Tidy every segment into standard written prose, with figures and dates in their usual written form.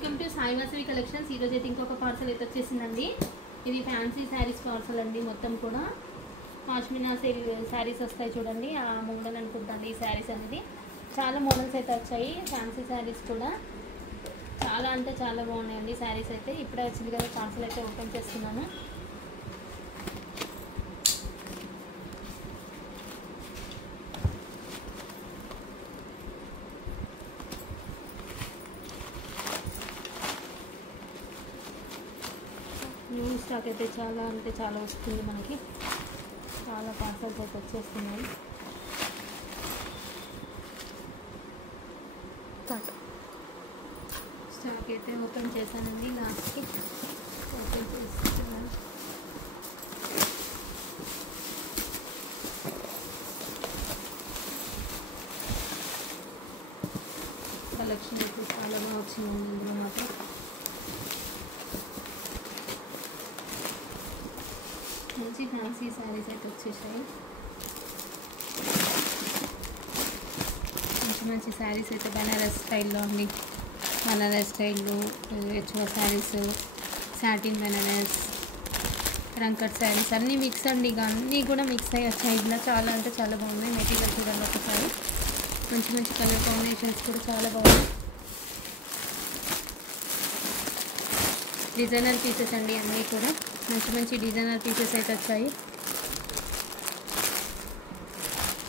Welcome to Sai Vasavi collections. ఈరోజు అయితే ఇంకొక పార్సల్ అయితే వచ్చేసిందండి. ఇది ఫ్యాన్సీ శారీస్ పార్సల్ అండి. మొత్తం కూడా పాష్మినా శారీస్ వస్తాయి చూడండి. ఆ మోడల్ అనుకుంటాండి ఈ శారీస్ అనేది. చాలా మోడల్స్ అయితే వచ్చాయి. ఫ్యాన్సీ శారీస్ కూడా చాలా అంటే చాలా బాగున్నాయండి శారీస్ అయితే. ఇప్పుడే వచ్చింది కదా పార్సల్ అయితే ఓపెన్ చేస్తున్నాను. న్యూ స్టాక్ అయితే చాలా అంటే చాలా వస్తుంది మనకి. చాలా పార్సల్స్ అయితే వచ్చేస్తున్నాయి. స్టాక్ అయితే ఓపెన్ చేశానండి. లాస్ట్కి ఓపెన్ చేస్తున్నాను. కలెక్షన్ అయితే చాలా బాగా వచ్చిందండి ఇందులో మాత్రం. మంచి ఫ్యాన్సీ శారీస్ అయితే వచ్చేసాయి. మంచి మంచి శారీస్ అయితే బనారస్ స్టైల్లో అండి. బనారస్ స్టైల్లో హెచ్ఓ శారీస్, సాటిన్ బనారస్, రంకట్ శారీస్ అన్నీ మిక్స్ అండి. ఇక అన్నీ కూడా మిక్స్ అయ్యి వచ్చాయి. ఇలా చాలా అంటే చాలా బాగున్నాయి. మెటీరియల్ చూడండి ఒకసారి. మంచి మంచి కలర్ కాంబినేషన్స్ కూడా చాలా బాగున్నాయి. డిజైనర్ పీసెస్ అండి అన్నీ కూడా. మంచి మంచి డిజైనర్ పీసెస్ అయితే వచ్చాయి.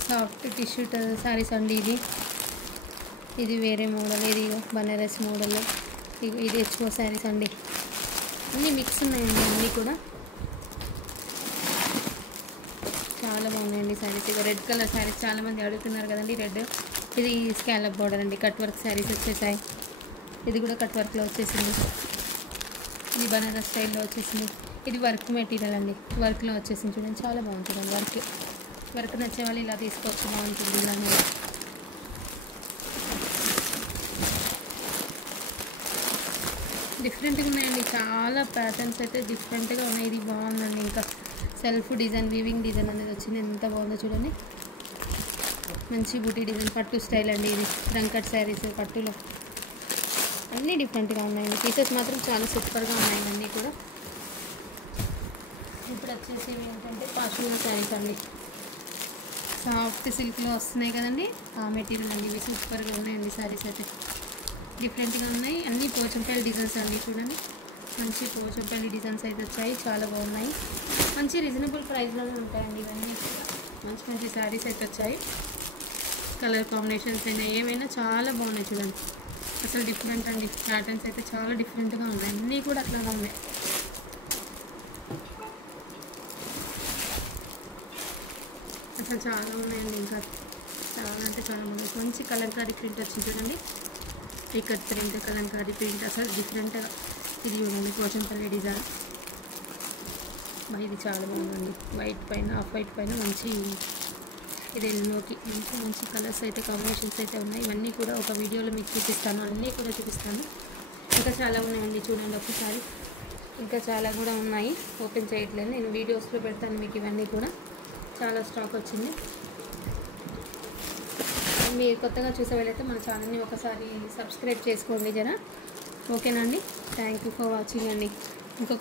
సాఫ్ట్ టిష్యూ శారీస్ అండి. ఇది వేరే మోడల్. ఇది బనారస్ మోడల్. ఇది హెచ్ఓ శారీస్ అండి. అన్నీ మిక్స్ ఉన్నాయండి అన్నీ కూడా. చాలా బాగున్నాయండి శారీస్. ఇక రెడ్ కలర్ శారీస్ చాలామంది అడుగుతున్నారు కదండి. రెడ్ ఇది స్కాలప్ బోర్డర్ అండి. కట్ వర్క్ శారీస్ వచ్చేసాయి. ఇది కూడా కట్ వర్క్లో వచ్చేసింది. ఇది బనారస్ స్టైల్లో వచ్చేసింది. ఇది వర్క్ మెటీరియల్ అండి. వర్క్లో వచ్చేసింది చూడండి. చాలా బాగుంటుంది వర్క్ నచ్చే వాళ్ళు ఇలా తీసుకోవచ్చు. బాగుంటుంది ఇలానే. డిఫరెంట్గా ఉన్నాయండి. చాలా ప్యాటర్న్స్ అయితే డిఫరెంట్గా ఉన్నాయి. ఇది బాగుందండి. ఇంకా సెల్ఫ్ డిజైన్, వీవింగ్ డిజైన్ అనేది వచ్చింది. ఎంత బాగుందో చూడండి. మంచి బూటీ డిజైన్, పట్టు స్టైల్ అండి. ఇది రంకట్ శారీస్ పట్టులో అన్నీ డిఫరెంట్గా ఉన్నాయండి. పీసెస్ మాత్రం చాలా సూపర్గా ఉన్నాయి అన్నీ కూడా. ఇప్పుడు వచ్చేసేవి ఏంటంటే పాష్మినా శారీస్ అండి. సాఫ్ట్ సిల్క్లో వస్తున్నాయి కదండి. ఆ మెటీరియల్ అండి. ఇవి సూపర్గా ఉన్నాయండి శారీస్ అయితే. డిఫరెంట్గా ఉన్నాయి. అన్నీ పోచంపల్లి డిజైన్స్ అండి. చూడండి మంచి పోచంపల్లి డిజైన్స్ అయితే వచ్చాయి. చాలా బాగున్నాయి. మంచి రీజనబుల్ ప్రైస్లోనే ఉంటాయండి ఇవన్నీ. మంచి మంచి శారీస్ అయితే వచ్చాయి. కలర్ కాంబినేషన్స్ అయినా ఏమైనా చాలా బాగున్నాయి చూడండి. అసలు డిఫరెంట్ అండి. ప్యాటర్న్స్ అయితే చాలా డిఫరెంట్గా ఉన్నాయి. అన్నీ కూడా అట్లానే ఉన్నాయి. అసలు చాలా ఉన్నాయండి. ఇంకా చాలా అంటే చాలా బాగున్నాయి. మంచి కలంకారీ ప్రింట్ వచ్చింది చూడండి. ఇక్కత్ ప్రింట్, కలంకారీ ప్రింట్ అసలు డిఫరెంట్గా. ఇది చూడండి పోచంపల్లి డిజైన్. ఇది చాలా బాగుందండి. వైట్ పైన, ఆఫ్ వైట్ పైన మంచి ఇది ఎల్లోకి మంచి మంచి కలర్స్ అయితే కాంబినేషన్స్ అయితే ఉన్నాయి. ఇవన్నీ కూడా ఒక వీడియోలో మీకు చూపిస్తాను. అన్నీ కూడా చూపిస్తాను. ఇంకా చాలా ఉన్నాయండి చూడండి ఒకసారి. ఇంకా చాలా కూడా ఉన్నాయి. ఓపెన్ చేయట్లేదు, నేను వీడియోస్లో పెడతాను మీకు. ఇవన్నీ కూడా చాలా స్టాక్ వచ్చింది. మీరు కొత్తగా చూసే వాళ్ళైతే మన ఛానల్ని ఒకసారి సబ్స్క్రైబ్ చేసుకోండి జరా. ఓకేనా అండి. థ్యాంక్ యూ ఫర్ వాచింగ్ అండి. ఇంకొక